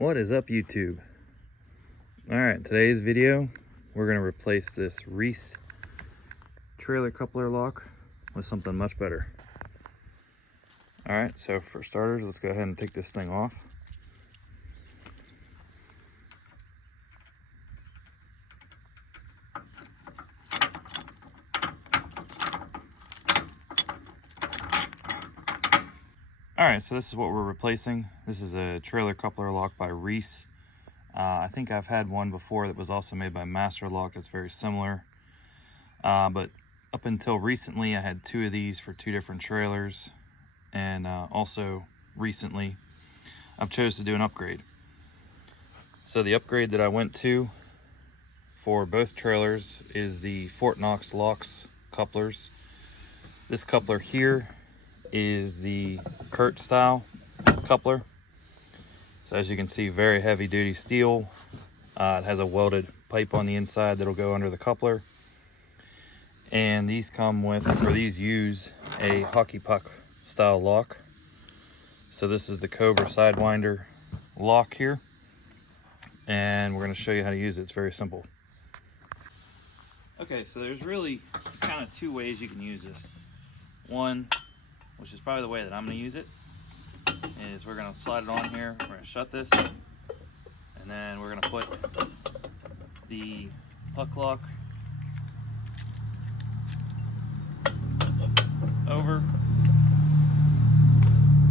What is up, YouTube? Alright, today's video, we're going to replace this Reese trailer coupler lock with something much better. Alright, so for starters, let's go ahead and take this thing off. Alright, so this is what we're replacing. This is a trailer coupler lock by Reese. I think I've had one before that was also made by Master Lock that's very similar. But up until recently, I had two of these for two different trailers. And also recently, I've chose to do an upgrade. So the upgrade that I went to for both trailers is the Fort Knox Locks couplers. This coupler here is the Curt Style coupler. So as you can see, very heavy duty steel. It has a welded pipe on the inside that'll go under the coupler. And these come with, or these use a hockey puck style lock. So this is the Cobra Sidewinder lock here. And we're going to show you how to use it. It's very simple. Okay, so there's kind of two ways you can use this. One, which is probably the way that I'm going to use it, is we're going to slide it on here, we're going to shut this, and then we're going to put the puck lock over,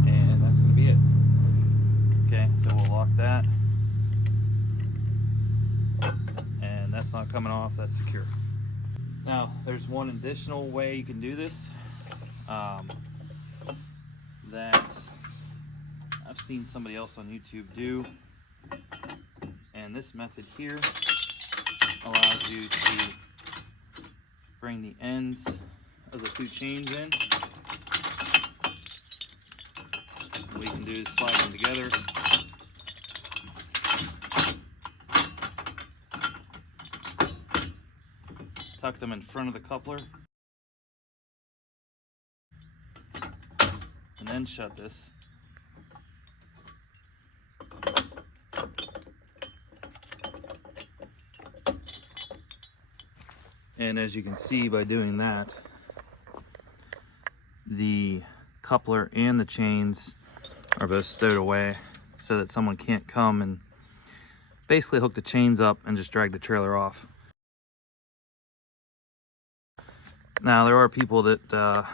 and that's going to be it. Okay, so we'll lock that, and that's not coming off, that's secure. Now, there's one additional way you can do this. That I've seen somebody else on YouTube do, and this method here allows you to bring the ends of the two chains in. What you can do is slide them together, tuck them in front of the coupler, and then shut this. And as you can see by doing that, the coupler and the chains are both stowed away so that someone can't come and basically hook the chains up and just drag the trailer off. Now, there are people that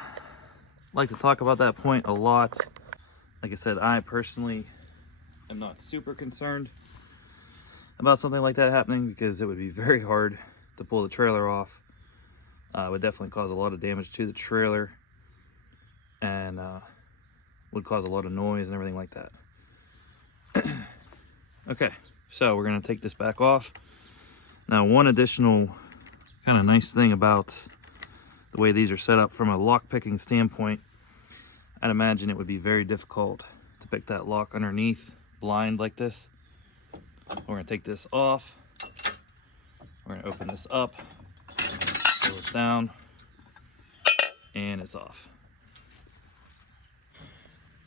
like to talk about that point a lot. Like I said, I personally am not super concerned about something like that happening because it would be very hard to pull the trailer off. It would definitely cause a lot of damage to the trailer and would cause a lot of noise and everything like that. Okay, so we're going to take this back off. Now, one additional kind of nice thing about the way these are set up from a lock picking standpoint, I'd imagine it would be very difficult to pick that lock underneath blind like this. We're going to take this off. We're going to open this up, pull this down, and it's off.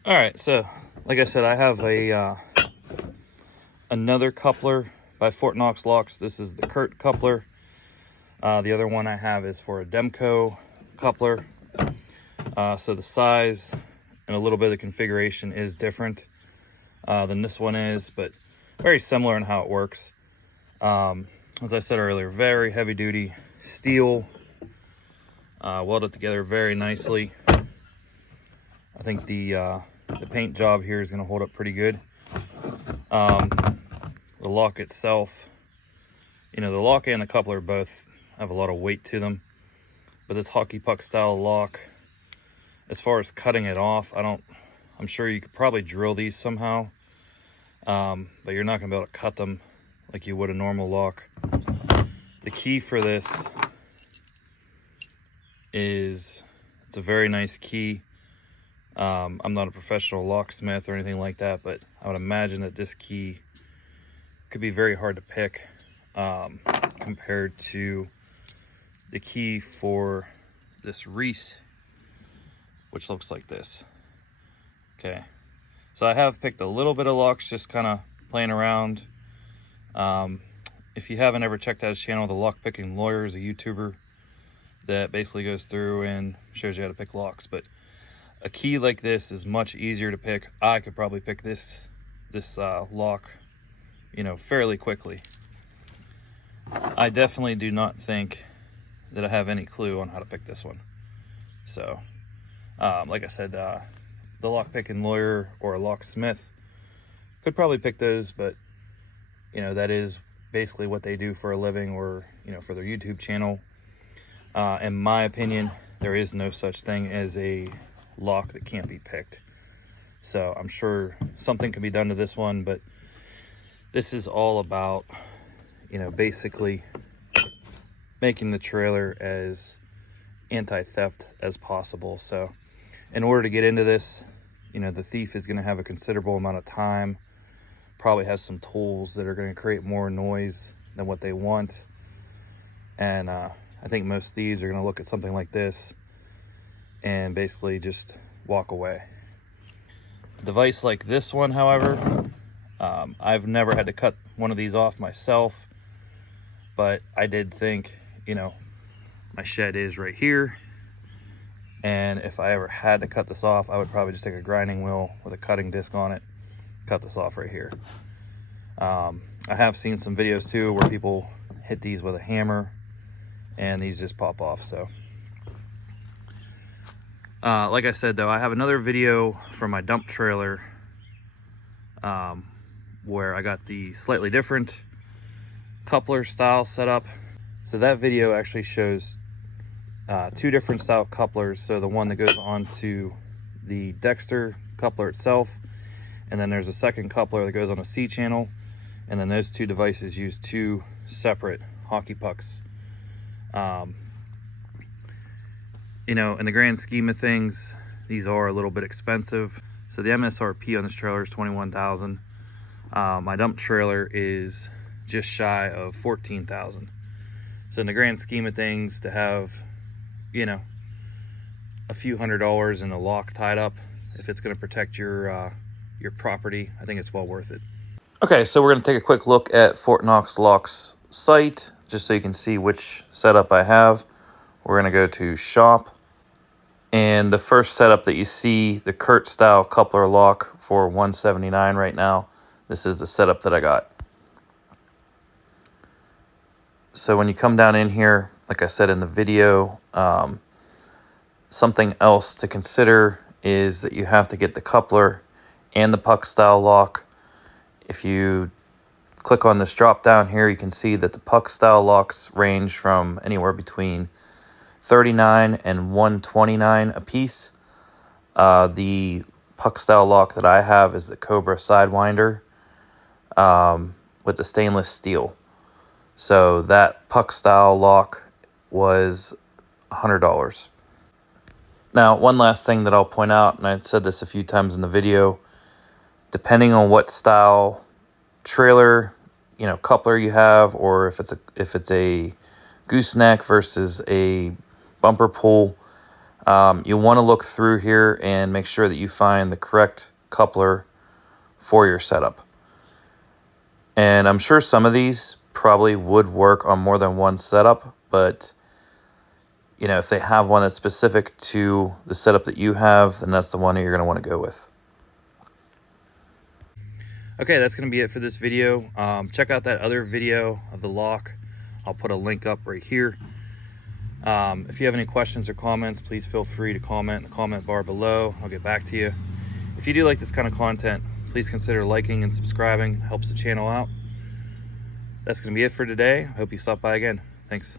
All right, so like I said, I have another coupler by Fort Knox Locks. This is the Curt coupler. The other one I have is for a Demco coupler. So the size and a little bit of the configuration is different than this one is, but very similar in how it works. As I said earlier, very heavy duty steel, welded together very nicely. I think the paint job here is going to hold up pretty good. The lock itself, you know, the lock and the coupler both have a lot of weight to them, but this hockey puck style lock, as far as cutting it off, I'm sure you could probably drill these somehow, but you're not gonna be able to cut them like you would a normal lock. The key for this is, it's a very nice key. I'm not a professional locksmith or anything like that, but I would imagine that this key could be very hard to pick compared to the key for this Reese, which looks like this. Okay, so I have picked a little bit of locks just kind of playing around. If you haven't ever checked out his channel, the Lock Picking Lawyer is a YouTuber that basically goes through and shows you how to pick locks. But a key like this is much easier to pick. I could probably pick this lock, you know, fairly quickly. I definitely do not think that I have any clue on how to pick this one. So, like I said, the Lock Picking Lawyer or a locksmith could probably pick those, but you know, that is basically what they do for a living, or you know, for their YouTube channel. In my opinion, there is no such thing as a lock that can't be picked. So I'm sure something can be done to this one, but this is all about, you know, basically making the trailer as anti-theft as possible. So in order to get into this, you know, the thief is going to have a considerable amount of time, probably has some tools that are going to create more noise than what they want. And I think most thieves are going to look at something like this and basically just walk away. A device like this one, however, I've never had to cut one of these off myself, but I did think, you know, my shed is right here, and if I ever had to cut this off, I would probably just take a grinding wheel with a cutting disc on it, cut this off right here. I have seen some videos too where people hit these with a hammer and these just pop off. So like I said though, I have another video from my dump trailer where I got the slightly different coupler style setup. So that video actually shows two different style couplers. So the one that goes onto the Dexter coupler itself, and then there's a second coupler that goes on a C channel, and then those two devices use two separate hockey pucks. You know, in the grand scheme of things, these are a little bit expensive. So the MSRP on this trailer is $21,000. My dump trailer is just shy of $14,000. So in the grand scheme of things, to have, you know, a few $100s in a lock tied up, if it's going to protect your property, I think it's well worth it. Okay, so we're going to take a quick look at Fort Knox Lock's site, just so you can see which setup I have. We're going to go to shop, and the first setup that you see, the Curt Style coupler lock for $179 right now. This is the setup that I got. So when you come down in here, like I said in the video, something else to consider is that you have to get the coupler and the puck style lock. If you click on this drop down here, you can see that the puck style locks range from anywhere between $39 and $129 a piece. The puck style lock that I have is the Cobra Sidewinder with the stainless steel. So that puck style lock was $100. Now, one last thing that I'll point out, and I've said this a few times in the video, depending on what style trailer, you know, coupler you have, or if it's a gooseneck versus a bumper pull, you want to look through here and make sure that you find the correct coupler for your setup. And I'm sure some of these probably would work on more than one setup, but you know, if they have one that's specific to the setup that you have, then that's the one that you're going to want to go with. Okay, that's going to be it for this video. Check out that other video of the lock. I'll put a link up right here. If you have any questions or comments, please feel free to comment in the comment bar below. I'll get back to you. If you do like this kind of content, please consider liking and subscribing. It helps the channel out. That's going to be it for today. I hope you stop by again. Thanks.